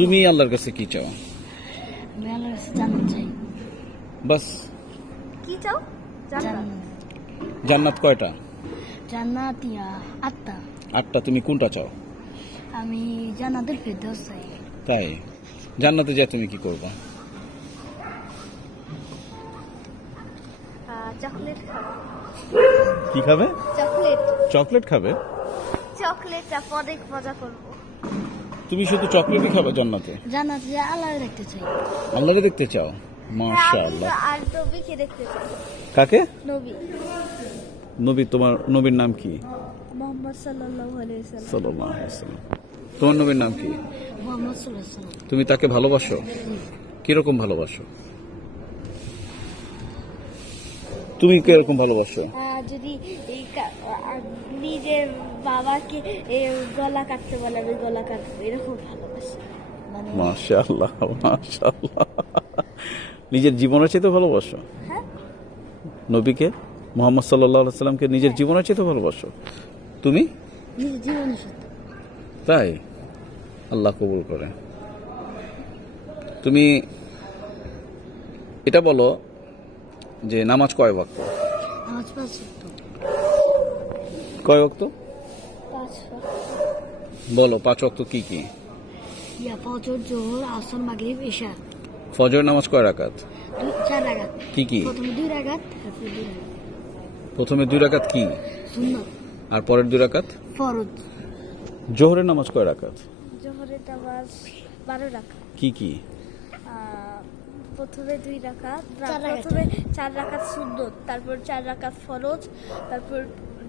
তুমি আল্লাহর কাছে কি চাও? আমি আল্লাহর কাছে জান্নাত চাই। বাস? কি চাও? জান্নাত কয়টা? জান্নাত 8টা। 8টা। তুমি কোনটা চাও? আমি জান্নাতুল ফেরদৌস চাই। তাই? জান্নাতে যা তুমি কি করবা? চকলেট খাবো। কি খাবে? চকলেট। চকলেট খাবে? চকলেটটা অনেক মজা করবো। তুমি শুধু চকলেটই খাবে জান্নাতে? জান্নাতে যে আল্লাহকে দেখতে চাই। আল্লাহকে দেখতে চাও? মাশাআল্লাহ। আর নবীকে দেখতে চাই। কাকে? নবী। নবী? তোমার নবীর নাম কি? মুহাম্মদ সাল্লাল্লাহু আলাইহি ওয়াসাল্লাম। সাল্লাল্লাহু আলাইহি ওয়াসাল্লাম। তোমার নবীর নাম কি? মুহাম্মদ সাল্লাল্লাহু আলাইহি ওয়াসাল্লাম। তুমি তাকে ভালোবাসো? কিরকম ভালোবাসো? তুমি কিরকম ভালোবাসো? যদি নিজের বাবাকে গলা কাটতে বলে আমি গলা কাটবো, এরকম ভালোবাসি। মাশাআল্লাহ, মাশাআল্লাহ। নিজের জীবনের চেয়ে ভালোবাসো? হ্যাঁ। নবীকে, মুহাম্মদ সাল্লাল্লাহু আলাইহি ওয়াসাল্লামকে নিজের জীবনের চেয়ে ভালোবাসো? তুমি? নিজের জীবনের সাথে। তাই? আল্লাহ কবুল করে। তুমি এটা বলো যে নামাজ কয় ওয়াক্ত? নামাজ 5 ওয়াক্ত। কয় ওয়াক্ত? 5 ওয়াক্ত। বলো 5 ওয়াক্ত কি কি? ফজর, যোহর, আসর, মাগরিব, ইশা। ফজর নামাজ কয় রাকাত? 4 রাকাত। কি কি? প্রথমে 2 রাকাত, তারপর 2 রাকাত। প্রথমে 2 রাকাত কি? সুন্নাত। আর পরের 2 রাকাত ফরজ। জোহরের নামাজ কয় রাকাত? জোহরের নামাজ 12 রাকাত। কি কি? প্রথমে 2 রাকাত, প্রথমে 4 রাকাত সুন্নত, তারপর 4 রাকাত ফরজ, তারপর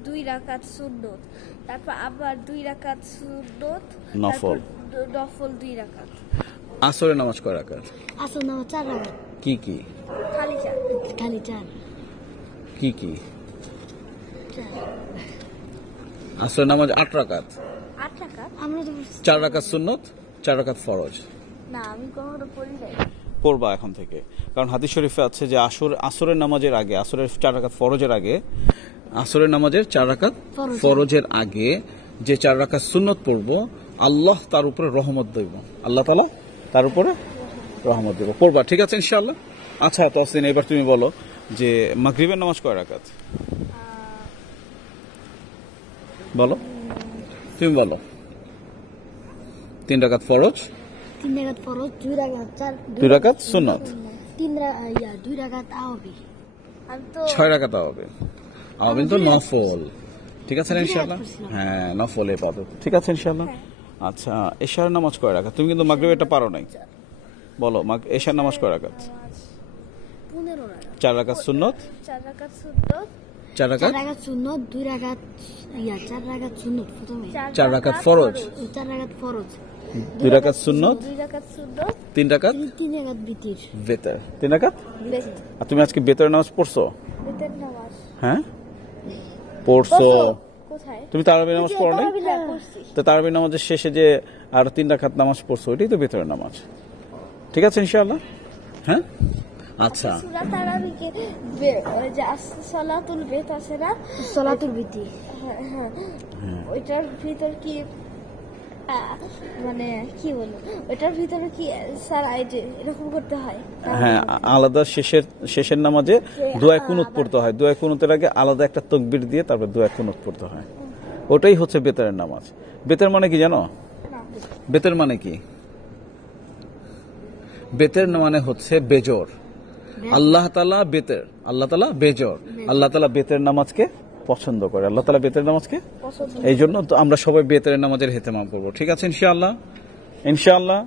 2 রাকাত সুন্নত, তারপর আবার 2 রাকাত সুন্নত, নফল। নফল 2 রাকাত। আসরের নামাজ কয় রাকাত? আসর নামাজ 4 রাকাত। কি কি? খালি 4। খালি 4। কি কি? 4। আসরের নামাজ 8 রাকাত। 8 রাকাত? আমরা তো 4 রাকাত সুন্নত, 4 রাকাত ফরজ। না, আমি কখনো পড়ি নাই। পড়বা এখন থেকে, কারণ হাদিস শরীফে আছে যে আসরের নামাজের আগে, আসরের 4 রাকাত ফরজের আগে, আসরের নামাজের 4 রাকাত ফরজের আগে যে 4 রাকাত সুন্নত পড়বো, আল্লাহ তার উপরে রহমত দেব, আল্লাহ তাআলা তার উপরে রহমত দেব। পড়বা, ঠিক আছে ইনশাআল্লাহ। আচ্ছা তসলিন, এবার তুমি বলো যে মাগরিবের নামাজ কয় রাকাত? বলো, তুমি বলো। 3 রাকাত ফরজ, 3 রাকাত ফরজ, 2 রাকাত 2 রাকাত সুন্নত, 2 রাকাত আওয়াবি। আমি তো 6 রাকাত আওয়াবিন। আওয়াবিন তো নফল, ঠিক আছে না ইনশাআল্লাহ? হ্যাঁ, নফল ইবাদত, ঠিক আছে ইনশাআল্লাহ। আচ্ছা, এশার নামাজ কয় রাকাত? তুমি কিন্তু মাগরিবেরটা পারো নাই। বলো, এশার নামাজ কয় রাকাত? 15 রাকাত। 4 রাকাত সুন্নত, 4 রাকাত সুন্নত, 4 রাকাত 4 রাকাত সুন্নত, 2 রাকাত 4 রাকাত সুন্নত প্রথমে, 4 রাকাত ফরজ, 4 রাকাত ফরজ, 2 রাকাত সুন্নত, 2 রাকাত সুন্নত, 3 রাকাত 3 রাকাত বিতির। বেতর, 3 রাকাত। বেত। আর তুমি আজকে বেতরের নামাজ পড়ছো? বেতের নামাজ হ্যাঁ, পড়ছো। কোথায়? তুমি তারাবির নামাজ পড়ো না? হ্যাঁ, পড়ছি। তো তারাবির নামাজের শেষে যে আর 3 রাকাত নামাজ পড়ছো, এটাই তো বেতরের নামাজ, ঠিক আছে ইনশাআল্লাহ। হ্যাঁ, আচ্ছা। সূরা তারাবিকে ওই যে সালাতুল বেত আছে না, সালাতুল বিতি। হ্যাঁ হ্যাঁ, ওইটার ভিতর কি মানে কি বলবো, ওইটার ভিতরে কি সারাই যে এরকম করতে হয়? হ্যাঁ, আলাদা শেষের নামাজে দোয়া কুনুত পড়তে হয়। দোয়া কুনুতের আগে আলাদা একটা তাকবীর দিয়ে তারপর দোয়া কুনুত পড়তে হয়। ওটাই হচ্ছে বেতরের নামাজ। বেতের মানে কি জানো? বেতের মানে কি? বেতের মানে হচ্ছে বেজর। আল্লাহ তাআলা বেতের, আল্লাহ তাআলা বেজর, আল্লাহ তাআলা বেতের নামাজকে পছন্দ করে, আল্লাহ তাআলা বেতের নামাজকে এই জন্য তো আমরা সবাই বেতের নামাজের ইহতিমাম করবো, ঠিক আছে ইনশাআল্লাহ। ইনশাআল্লাহ।